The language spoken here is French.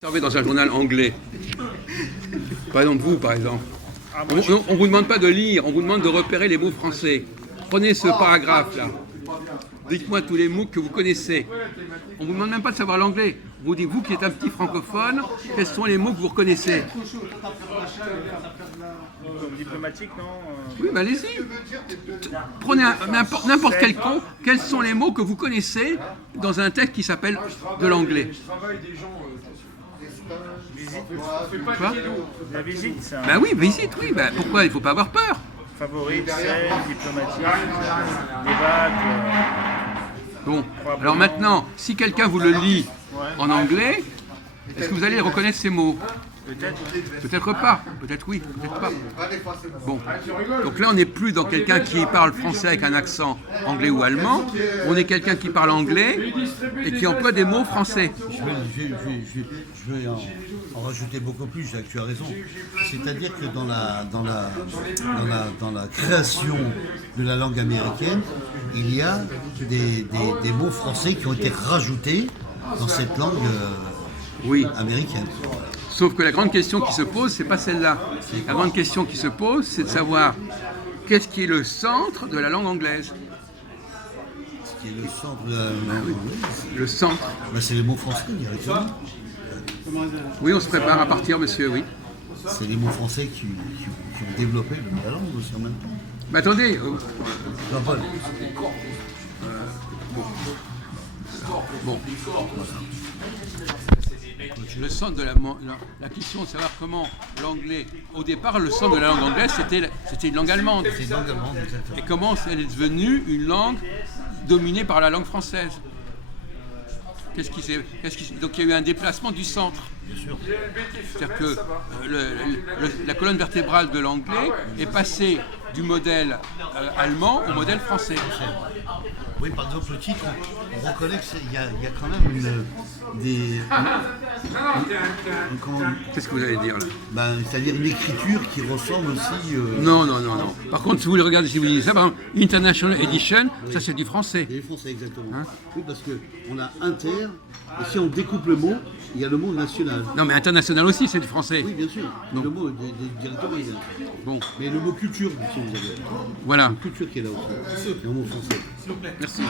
Servez dans un journal anglais. Par exemple, vous, par exemple. On ne vous demande pas de lire, on vous demande de repérer les mots français. Prenez ce paragraphe-là. Dites-moi tous les mots que vous connaissez. On ne vous demande même pas de savoir l'anglais. On vous dit, vous qui êtes un petit francophone, quels sont les mots que vous reconnaissez? Comme diplomatique, non Oui, ben allez-y. Prenez n'importe quel con. Quels sont les mots que vous connaissez dans un texte qui s'appelle de l'anglais? Quoi? La visite, ça. Ben oui, visite, oui. Ben pourquoi? Il ne faut pas avoir peur. Favorite, scène, diplomatique, débat. Bon, alors maintenant, si quelqu'un vous le lit en anglais, est-ce que vous allez reconnaître ces mots? Peut-être. Peut-être pas, peut-être oui, peut-être pas. Bon, donc là on n'est plus dans quelqu'un qui parle français avec un accent anglais ou allemand, on est quelqu'un qui parle anglais et qui emploie des mots français. Je vais en rajouter beaucoup plus, Jacques, tu as raison. C'est-à-dire que dans la création de la langue américaine, il y a des mots français qui ont été rajoutés dans cette langue Oui. américaine. Sauf que la grande question qui se pose, c'est pas celle-là. La grande question qui se pose, c'est de savoir qu'est-ce qui est le centre de la langue anglaise. Ce qui est le centre de la langue anglaise, Le centre. ben, c'est les mots français directement. Oui, on se prépare à partir, monsieur, oui. C'est les mots français qui ont développé la langue aussi en même temps. Mais attendez, Jean-Paul. bon. Le centre de la question de savoir comment l'anglais, au départ, le centre de la langue anglaise, c'était une langue allemande. C'est une langue allemande, exactement. Et comment elle est devenue une langue dominée par la langue française? Donc il y a eu un déplacement du centre. Bien sûr. C'est-à-dire que la colonne vertébrale de l'anglais est passée du modèle allemand au modèle français. Oui, par exemple, le titre, on reconnaît qu'il y a quand même Qu'est-ce que vous allez dire là? c'est-à-dire une écriture qui ressemble aussi. Non. Par contre, si vous le regardez, si vous dites ça, par exemple, International Edition, ça c'est du français. Les français, exactement. Hein? Oui, parce qu'on a inter, et si on découpe le mot, il y a le mot national. Non, mais international aussi, c'est du français. Oui, bien sûr. Donc. Le mot directement, il est là. Bon, Mais le mot culture, si vous avez. voilà. Culture qui est là aussi. Le mot français. Merci. Ouais.